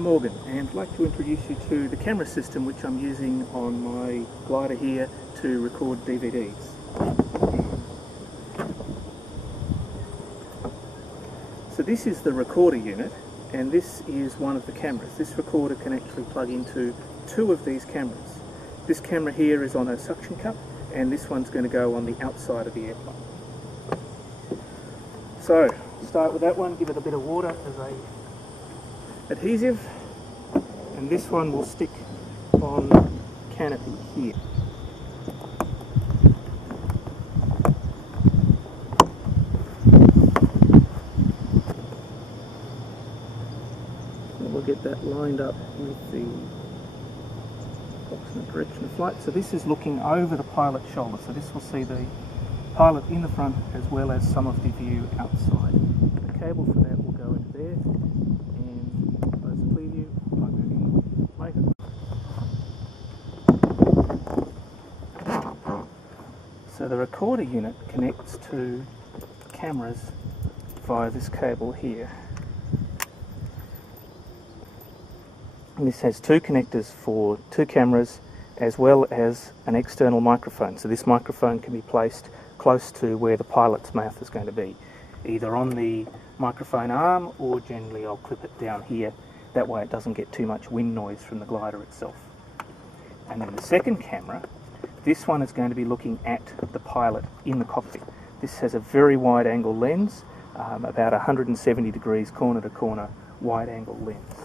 I'm Morgan and I'd like to introduce you to the camera system which I'm using on my glider here to record DVDs. So this is the recorder unit and this is one of the cameras. This recorder can actually plug into two of these cameras. This camera here is on a suction cup and this one's going to go on the outside of the airplane. So start with that one, give it a bit of water as a adhesive, and this one will stick on canopy here. So we'll get that lined up with the approximate direction of flight. So this is looking over the pilot's shoulder, so this will see the pilot in the front as well as some of the view outside. The cable for that will go into there, and close the preview, plug that in later. So the recorder unit connects to cameras via this cable here. And this has two connectors for two cameras as well as an external microphone. So this microphone can be placed close to where the pilot's mouth is going to be, either on the microphone arm or generally I'll clip it down here. That way it doesn't get too much wind noise from the glider itself. And then the second camera, this one is going to be looking at the pilot in the cockpit. This has a very wide angle lens, about 170 degrees corner to corner wide angle lens.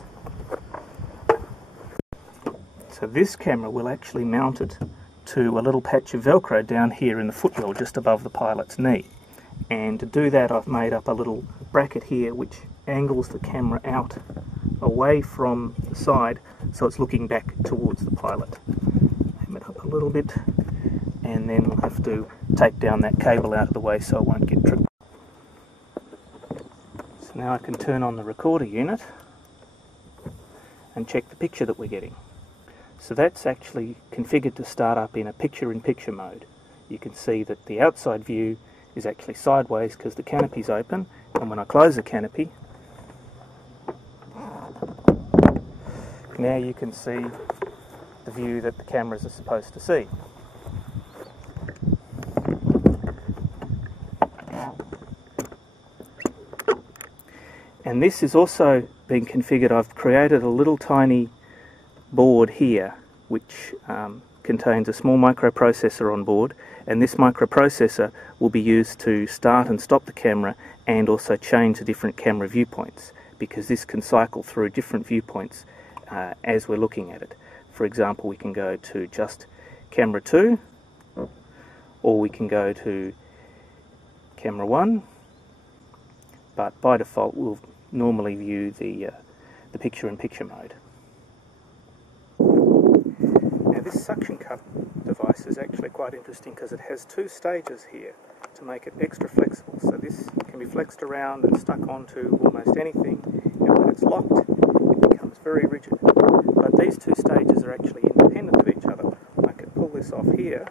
So this camera will actually mount it to a little patch of Velcro down here in the footwell just above the pilot's knee. And to do that I've made up a little bracket here which angles the camera out away from the side so it's looking back towards the pilot. Aim it up a little bit and then we'll have to take down that cable out of the way so it won't get tripped. So now I can turn on the recorder unit and check the picture that we're getting. So that's actually configured to start up in a picture-in-picture mode. You can see that the outside view is actually sideways because the canopy's open, and when I close the canopy, now you can see the view that the cameras are supposed to see. And this is also being configured. I've created a little tiny board here which contains a small microprocessor on board, and this microprocessor will be used to start and stop the camera and also change the different camera viewpoints, because this can cycle through different viewpoints as we're looking at it. For example, we can go to just camera 2, or we can go to camera 1, but by default we'll normally view the picture-in-picture mode. This suction cup device is actually quite interesting because it has two stages here to make it extra flexible. So this can be flexed around and stuck onto almost anything, and when it's locked it becomes very rigid. But these two stages are actually independent of each other. I can pull this off here,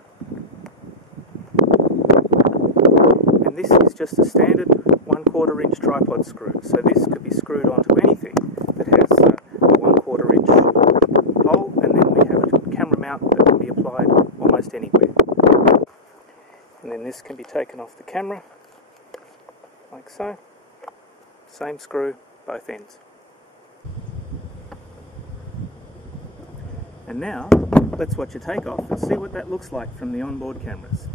and this is just a standard 1/4 inch tripod screw. So this could be screwed onto anything that has a 1/4 inch hole, and then we have a camera mount that can be applied almost anywhere. And then this can be taken off the camera, like so. Same screw, both ends. And now, let's watch a takeoff and see what that looks like from the onboard cameras.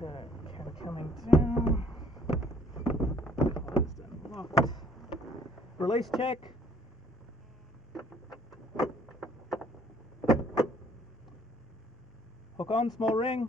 Okay, coming down. Closed and locked. Release check. Hook on, small ring.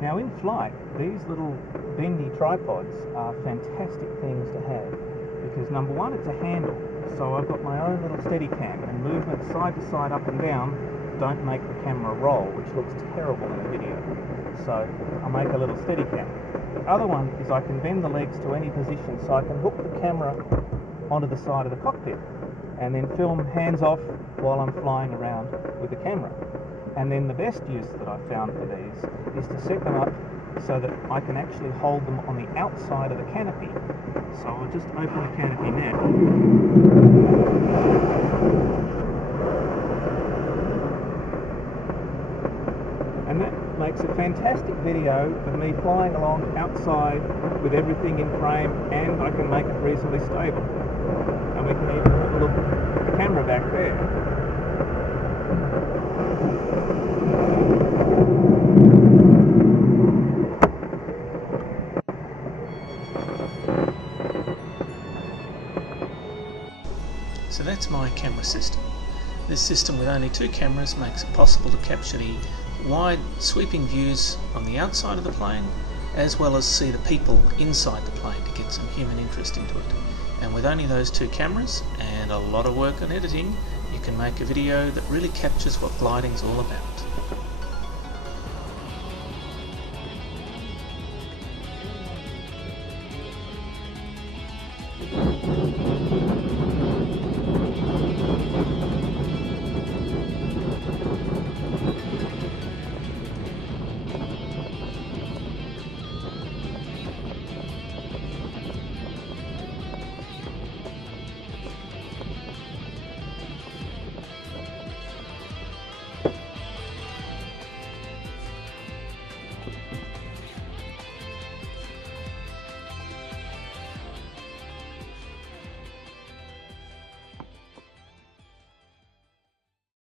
Now in flight, these little bendy tripods are fantastic things to have because number one, it's a handle, so I've got my own little Steadicam, and movement side to side, up and down don't make the camera roll, which looks terrible in a video. So I'll make a little Steadicam. The other one is I can bend the legs to any position, so I can hook the camera onto the side of the cockpit and then film hands off while I'm flying around with the camera. And then the best use that I've found for these is to set them up so that I can actually hold them on the outside of the canopy. So I'll just open the canopy now. And that makes a fantastic video of me flying along outside with everything in frame, and I can make it reasonably stable. And we can even have a look at the camera back there. So that's my camera system. This system with only 2 cameras makes it possible to capture the wide sweeping views on the outside of the plane, as well as see the people inside the plane to get some human interest into it. And with only those 2 cameras and a lot of work on editing, you can make a video that really captures what gliding's all about.